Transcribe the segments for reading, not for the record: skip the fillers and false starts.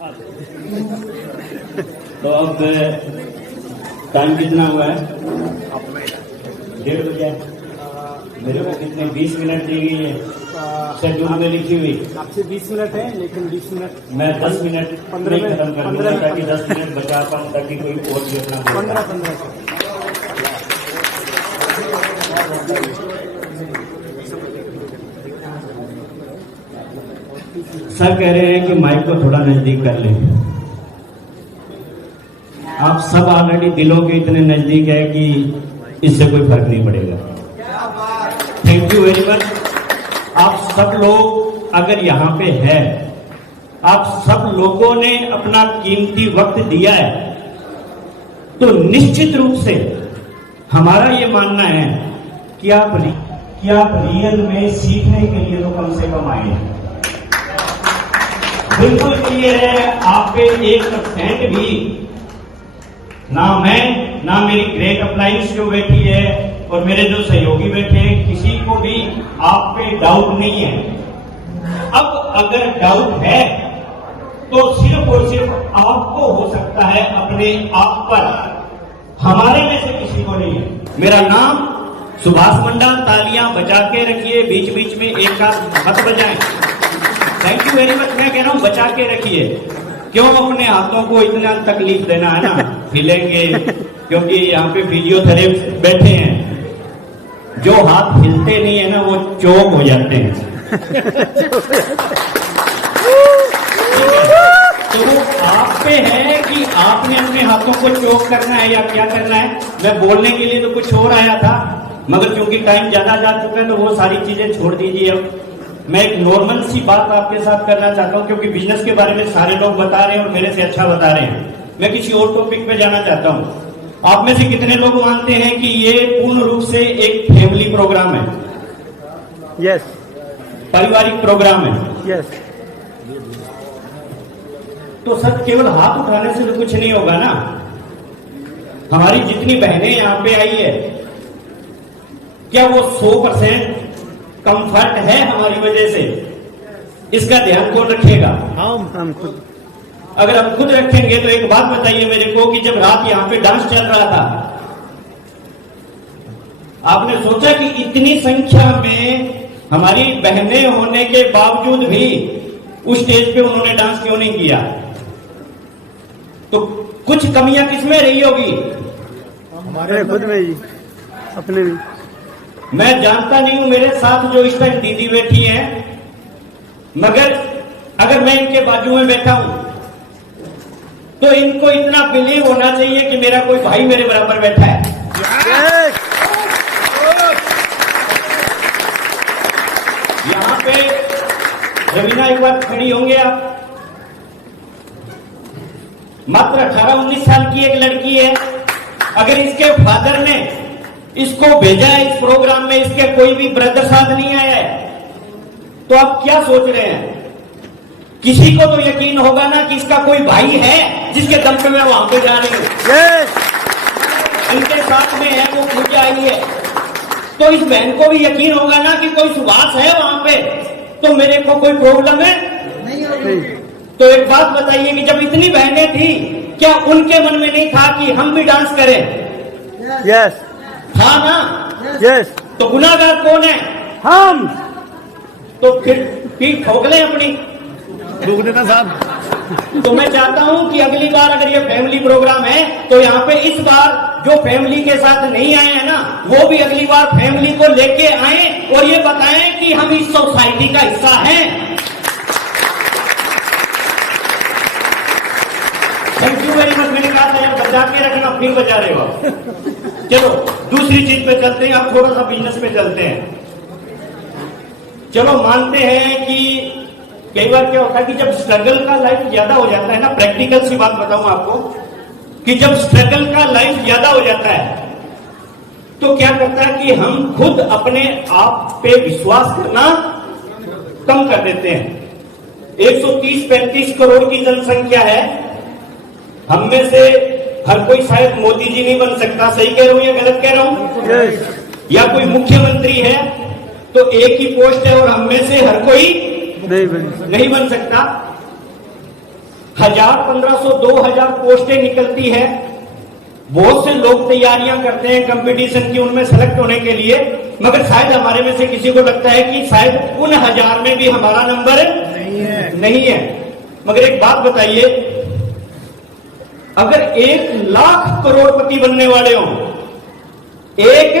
तो अब टाइम कितना हुआ है? 1:30 बजे। मेरे को कितने 20 मिनट दी गई है शेड्यूल में लिखी हुई। आपसे 20 मिनट है, लेकिन 20 मिनट मैं 10 मिनट 15 मिनट खत्म कर दूंगा ताकि 10 मिनट बचा पाऊँ, ताकि कोई और भी अपना 15 सर कह रहे हैं कि माइक को थोड़ा नजदीक कर लें। आप सब ऑलरेडी दिलों के इतने नजदीक है कि इससे कोई फर्क नहीं पड़ेगा। Thank you very much. आप सब लोग अगर यहाँ पे है, आप सब लोगों ने अपना कीमती वक्त दिया है, तो निश्चित रूप से हमारा ये मानना है कि आप रियल में सीखने के लिए तो कम से कम आए। बिल्कुल क्लियर है, आप पे 1% भी ना मैं ना मेरी ग्रेट अप्लायंस जो बैठी है और मेरे जो सहयोगी बैठे हैं, किसी को भी आप पे डाउट नहीं है। अब अगर डाउट है तो सिर्फ और सिर्फ आपको हो सकता है, अपने आप पर, हमारे में से किसी को नहीं है। मेरा नाम सुभाष मंडल। तालियां बचा के रखिए, बीच बीच में एक साथ मत बजाएं। Thank you very much. मैं कह रहा हूं बचा के रखिए। क्यों अपने हाथों को इतना तकलीफ देना है ना, हिलेंगे, क्योंकि यहाँ पे फिजियोथेरेपिस्ट बैठे हैं, जो हाथ हिलते नहीं है ना वो चोक हो जाते हैं। तो वो आप पे है कि आपने अपने हाथों को चोक करना है या क्या करना है। मैं बोलने के लिए तो कुछ और आया था, मगर क्योंकि टाइम ज्यादा जा चुका है तो वो सारी चीजें छोड़ दीजिए। अब मैं एक नॉर्मल सी बात आपके साथ करना चाहता हूं, क्योंकि बिजनेस के बारे में सारे लोग बता रहे हैं और मेरे से अच्छा बता रहे हैं। मैं किसी और टॉपिक पे जाना चाहता हूं। आप में से कितने लोग मानते हैं कि ये पूर्ण रूप से एक फैमिली प्रोग्राम है? यस। पारिवारिक प्रोग्राम है? यस। तो सर केवल हाथ उठाने से तो कुछ नहीं होगा ना। हमारी जितनी बहनें यहाँ पे आई है, क्या वो 100% कंफर्ट है हमारी वजह से? इसका ध्यान कौन रखेगा? हम खुद। अगर हम खुद रखेंगे तो एक बात बताइए मेरे को कि जब रात यहाँ पे डांस चल रहा था, आपने सोचा कि इतनी संख्या में हमारी बहनें होने के बावजूद भी उस स्टेज पे उन्होंने डांस क्यों नहीं किया? तो कुछ कमियां किसमें रही होगी? हमारे खुद में ही, अपने भी। मैं जानता नहीं हूं मेरे साथ जो इस टाइम दीदी बैठी है, मगर अगर मैं इनके बाजू में बैठा हूं तो इनको इतना बिलीव होना चाहिए कि मेरा कोई भाई मेरे बराबर बैठा है। यहां पे रवीना एक बार खड़ी होंगे आप। मात्र 18-19 साल की एक लड़की है। अगर इसके फादर ने इसको भेजा है इस प्रोग्राम में, इसके कोई भी ब्रदर साथ नहीं आया है, तो आप क्या सोच रहे हैं? किसी को तो यकीन होगा ना कि इसका कोई भाई है जिसके दम पे मैं वहां पे जा रही हूं। इनके साथ में है, वो पूजा आई है, तो इस बहन को भी यकीन होगा ना कि कोई सुभाष है वहां पे, तो मेरे को कोई प्रॉब्लम है नहीं। तो एक बात बताइए कि जब इतनी बहनें थी, क्या उनके मन में नहीं था कि हम भी डांस करें? यस। था ना? यस। तो गुनाहगार कौन है? हम। तो फिर पीठ ठोक लें अपनी। रोक देना साहब। तो मैं चाहता हूं कि अगली बार अगर ये फैमिली प्रोग्राम है तो यहाँ पे इस बार जो फैमिली के साथ नहीं आए हैं ना, वो भी अगली बार फैमिली को लेके आए और ये बताएं कि हम इस सोसाइटी का हिस्सा हैं। Thank you very much. मैंने कहा था यार बचा के रखना, फिर बचा रहे हो। चलो दूसरी चीज पे चलते हैं, अब थोड़ा सा बिजनेस पे चलते हैं। चलो मानते हैं कि कई बार क्या होता है कि जब स्ट्रगल का लाइफ ज्यादा हो जाता है ना, प्रैक्टिकल सी बात बताऊं आपको, कि जब स्ट्रगल का लाइफ ज्यादा हो जाता है तो क्या करता है कि हम खुद अपने आप पे विश्वास करना कम कर देते हैं। 130-135 करोड़ की जनसंख्या है। हम में से हर कोई शायद मोदी जी नहीं बन सकता, सही कह रहा हूं या गलत कह रहा हूं? या कोई मुख्यमंत्री है तो एक ही पोस्ट है और हम में से हर कोई नहीं बन सकता। 1000, 1500, 2000 पोस्टें निकलती है। बहुत से लोग तैयारियां करते हैं कंपटीशन की, उनमें सेलेक्ट होने के लिए, मगर शायद हमारे में से किसी को लगता है कि शायद उन 1000 में भी हमारा नंबर नहीं है। मगर एक बात बताइए, अगर 1 लाख करोड़पति बनने वाले हो, 1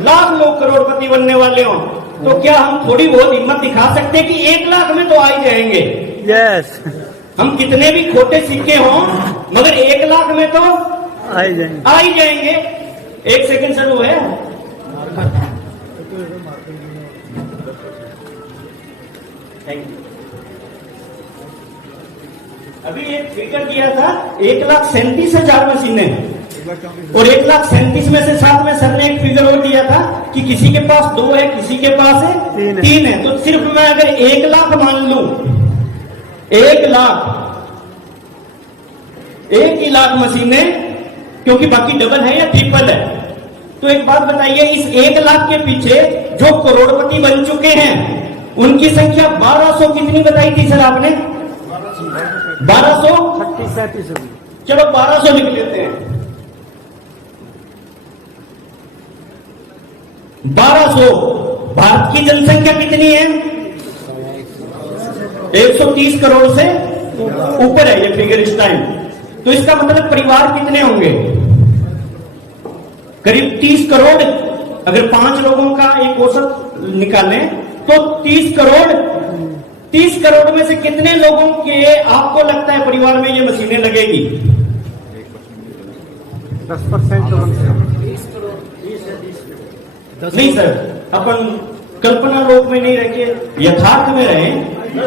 लाख लोग करोड़पति बनने वाले हो, तो क्या हम थोड़ी बहुत हिम्मत दिखा सकते हैं कि 1 लाख में तो आ ही जाएंगे? यस, हम कितने भी खोटे सिक्के हों, मगर 1 लाख में तो आ ही जाएंगे। 1 सेकंड सर, वो है थैंक यू। अभी एक फिगर दिया था 1,37,000 मशीनें, और 1,37,000 में से साथ में सर ने एक फिगर और दिया था कि किसी के पास 2 है, किसी के पास है 3 है। तो सिर्फ मैं अगर 1 लाख मान लूं, 1 ही लाख मशीनें, क्योंकि बाकी डबल है या ट्रिपल है, तो एक बात बताइए, इस 1 लाख के पीछे जो करोड़पति बन चुके हैं उनकी संख्या 1200 कितनी बताई थी सर आपने? 1200, चलो 1200 लिख लेते हैं। 1200। भारत की जनसंख्या कितनी है? 130 करोड़ से ऊपर है ये फिगर इस टाइम। तो इसका मतलब परिवार कितने होंगे? करीब 30 करोड़। अगर 5 लोगों का एक औसत निकालें तो 30 करोड़ में से कितने लोगों के आपको लगता है परिवार में ये मशीनें लगेगी? 10% नहीं सर, अपन कल्पना लोक में नहीं रहे, यथार्थ में रहे।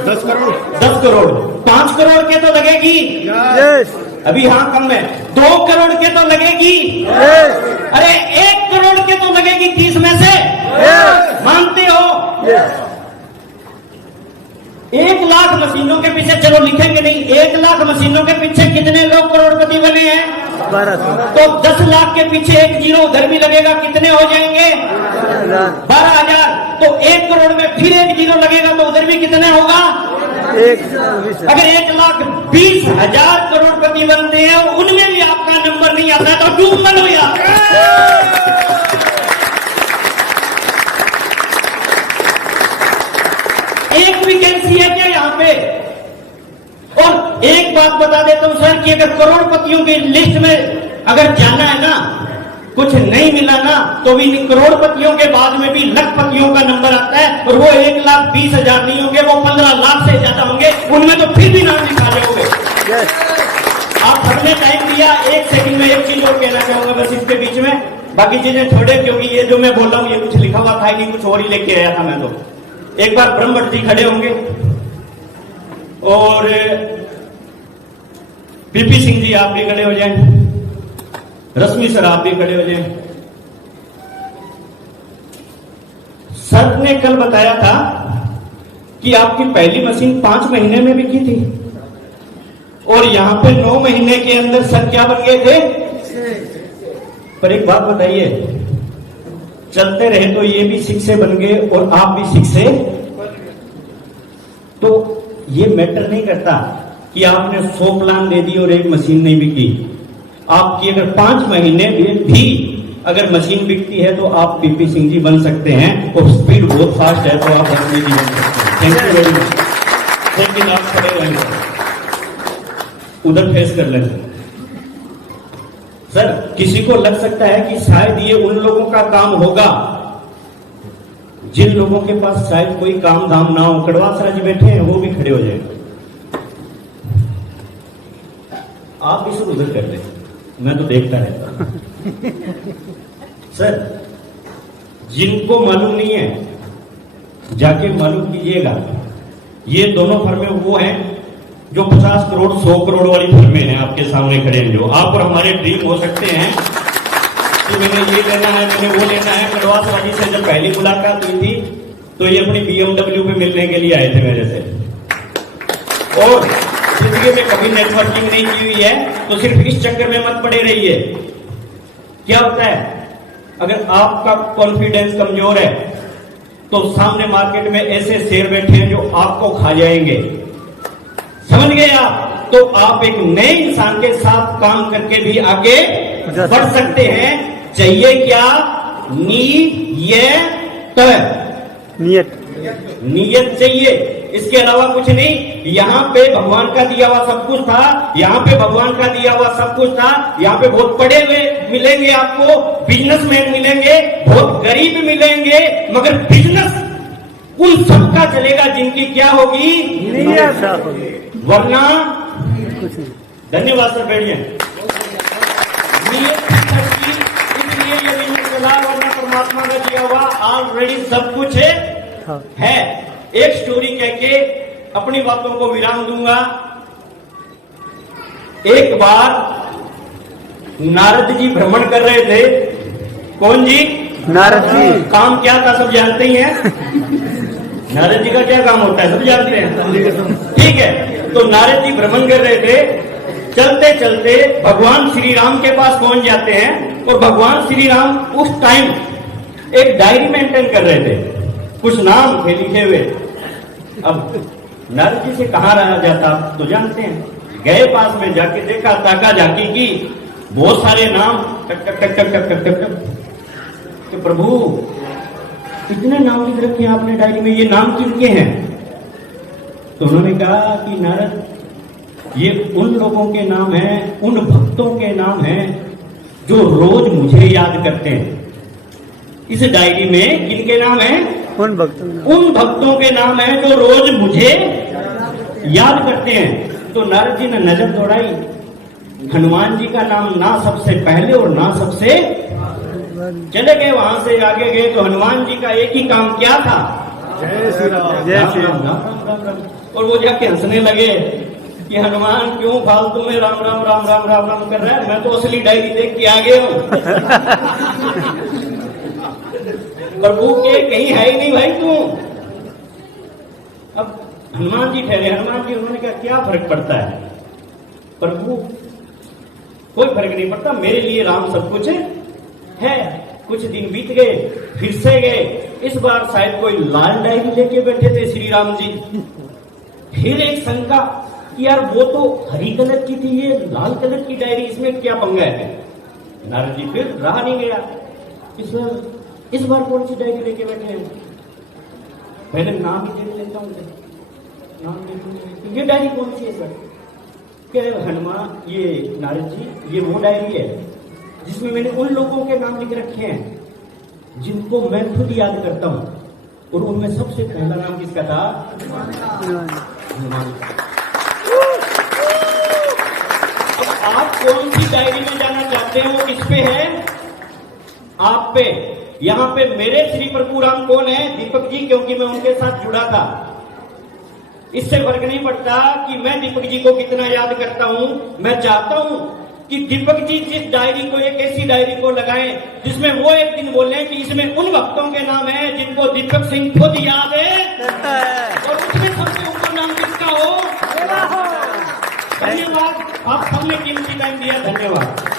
10 करोड़ 5 करोड़ के तो लगेगी। यस, अभी हाँ कम है। 2 करोड़ के तो लगेगी। यस, अरे 1 करोड़ के तो लगेगी 30 में से। यस, मानते हो? यस। 1 लाख मशीनों के पीछे, चलो लिखेंगे नहीं, 1 लाख मशीनों के पीछे कितने लोग करोड़पति बने हैं? 1200। तो 10 लाख के पीछे एक जीरो उधर भी लगेगा, कितने हो जाएंगे? 12,000। तो 1 करोड़ में फिर एक जीरो लगेगा तो उधर भी कितने होगा? अगर 1,20,000 करोड़पति बनते हैं और उनमें भी आपका नंबर नहीं आता है तो डूब मत हो यार। एक वैकेंसी है क्या यहाँ पे? और एक बात बता देता हूं सर कि अगर करोड़पतियों की लिस्ट में अगर जाना है ना, कुछ नहीं मिला ना, तो भी करोड़पतियों के बाद में भी लखपतियों का नंबर आता है, और वो 1,20,000 नहीं होंगे, वो 15 लाख से ज्यादा होंगे, उनमें तो फिर भी नाम लिखा जाओगे। आप सबने टाइम दिया। 1 सेकंड में एक चीज और कहना चाहूंगा बस इसके बीच में, बाकी चीजें छोड़े, क्योंकि ये जो मैं बोल रहा हूँ ये कुछ लिखा हुआ था ही नहीं, कुछ और ही लेके आया था मैं। तो एक बार ब्रह्मभट्ट जी खड़े होंगे और पीपी सिंह जी आप भी खड़े हो जाएं, रश्मि सर आप भी खड़े हो जाएं। सर ने कल बताया था कि आपकी पहली मशीन 5 महीने में बिकी थी, और यहां पे 9 महीने के अंदर सर क्या बन गए थे? पर एक बात बताइए, चलते रहे तो ये भी 6 से बन गए और आप भी 6 से, तो ये मैटर नहीं करता कि आपने 100 प्लान दे दी और एक मशीन नहीं बिकी। आपकी अगर 5 महीने भी अगर मशीन बिकती है तो आप पीपी सिंह जी बन सकते हैं, और स्पीड बहुत फास्ट है तो आप रश्मि जी बन सकते हैं। Thank you very much. लेकिन आप खड़े रहेंगे, उधर फेस कर लेंगे। सर किसी को लग सकता है कि शायद ये उन लोगों का काम होगा जिन लोगों के पास शायद कोई काम धाम ना हो। कड़वास राज बैठे हैं, वो भी खड़े हो जाए। आप भी सब उधर कर ले, मैं तो देखता रहता हूं। सर जिनको मालूम नहीं है जाके मालूम कीजिएगा, ये दोनों फर्में वो हैं जो 50 करोड़ 100 करोड़ वाली फर्में हैं आपके सामने खड़े हैं। जो आप और हमारे ड्रीम हो सकते हैं कि मैंने ये लेना है, मैंने वो लेना है। कड़वास राजी से जब पहली मुलाकात हुई थी तो ये अपनी BMW पे मिलने के लिए आए थे मेरे से, और जिंदगी में कभी नेटवर्किंग नहीं की हुई है, तो सिर्फ इस चक्कर में मत पड़े रहिए। क्या होता है, अगर आपका कॉन्फिडेंस कमजोर है तो सामने मार्केट में ऐसे शेयर बैठे हैं जो आपको खा जाएंगे। समझ गए आप? तो आप एक नए इंसान के साथ काम करके भी आगे बढ़ सकते हैं। चाहिए क्या? नियत। नियत चाहिए, इसके अलावा कुछ नहीं। यहाँ पे भगवान का दिया हुआ सब कुछ था, यहाँ पे भगवान का दिया हुआ सब कुछ था। यहाँ पे बहुत पढ़े हुए मिलेंगे आपको, बिजनेसमैन मिलेंगे, बहुत गरीब मिलेंगे, मगर बिजनेस उन सबका चलेगा जिनकी क्या होगी? वरना कुछ नहीं। धन्यवाद सर, बैठिए। इसलिए ये नहीं चला, वरना परमात्मा का दिया हुआ ऑलरेडी सब कुछ है। एक स्टोरी कह के अपनी बातों को विराम दूंगा। एक बार नारद जी भ्रमण कर रहे थे। कौन जी? नारद जी। काम क्या था सब जानते ही हैं। नारद जी का क्या काम होता है सब जानते हैं, ठीक है। तो नारद जी भ्रमण कर रहे थे। चलते चलते भगवान श्री राम के पास पहुंच जाते हैं और भगवान श्री राम उस टाइम एक डायरी मेंटेन कर रहे थे, कुछ नाम थे लिखे हुए। अब नारद जी से कहाँ रहा जाता तो जानते हैं। गए पास में जाके देखा, ताका झाकी की, बहुत सारे नाम टक टक टक टक टक टक टक टक। तो प्रभु कितने नाम लिख रखे हैं आपने डायरी में, ये नाम किनके हैं? तो उन्होंने कहा कि नारद ये उन लोगों के नाम हैं, उन भक्तों के नाम हैं जो रोज मुझे याद करते हैं। इस डायरी में किनके नाम हैं? उन भक्तों के नाम हैं जो रोज मुझे याद करते हैं। तो नारद जी ने नजर दौड़ाई, हनुमान जी का नाम ना सबसे पहले और ना सबसे, चले गए। वहां से आगे गए तो हनुमान जी का एक ही काम क्या था? जय श्री राम, जय श्री राम। और वो जाके हंसने लगे कि हनुमान क्यों फालतू में राम राम राम राम राम राम कर रहा है, मैं तो असली डायरी देख के आ गया हूं। प्रभु के कहीं है ही नहीं भाई तू। अब हनुमान जी ठहरे। हनुमान जी उन्होंने कहा क्या फर्क पड़ता है प्रभु? कोई फर्क नहीं पड़ता, मेरे लिए राम सब कुछ है। कुछ दिन बीत गए, फिर से गए। इस बार शायद कोई लाल डायरी लेके बैठे थे श्री राम जी। फिर एक शंका कि यार वो तो हरी कलर की थी, ये लाल कलर की डायरी, इसमें क्या पंगा है? नारद जी फिर रहा नहीं गया, इस बार कौन सी डायरी लेके बैठे हैं? पहले नाम ही देख लेता हूँ, नाम देख। ये डायरी कौन सी है सर? क्या हनुमान, ये नारद जी, ये वो डायरी है जिसमें मैंने उन लोगों के नाम लिख रखे हैं जिनको मैं खुद याद करता हूं, और उनमें सबसे पहला नाम किसका था? हनुमान। अब आप कौन सी डायरी में जाना चाहते हो? किस पे है? आप पे। यहां पे मेरे श्री प्रभु राम कौन है? दीपक जी, क्योंकि मैं उनके साथ जुड़ा था। इससे फर्क नहीं पड़ता कि मैं दीपक जी को कितना याद करता हूं। मैं चाहता हूं कि दीपक जी जिस डायरी को, एक ऐसी डायरी को लगाएं जिसमें वो एक दिन बोले कि इसमें उन भक्तों के नाम है जिनको दीपक सिंह खुद याद है, और उसमें सबसे ऊपर नाम किसका हो? धन्यवाद, आप सबने कीमती टाइम दिया, धन्यवाद।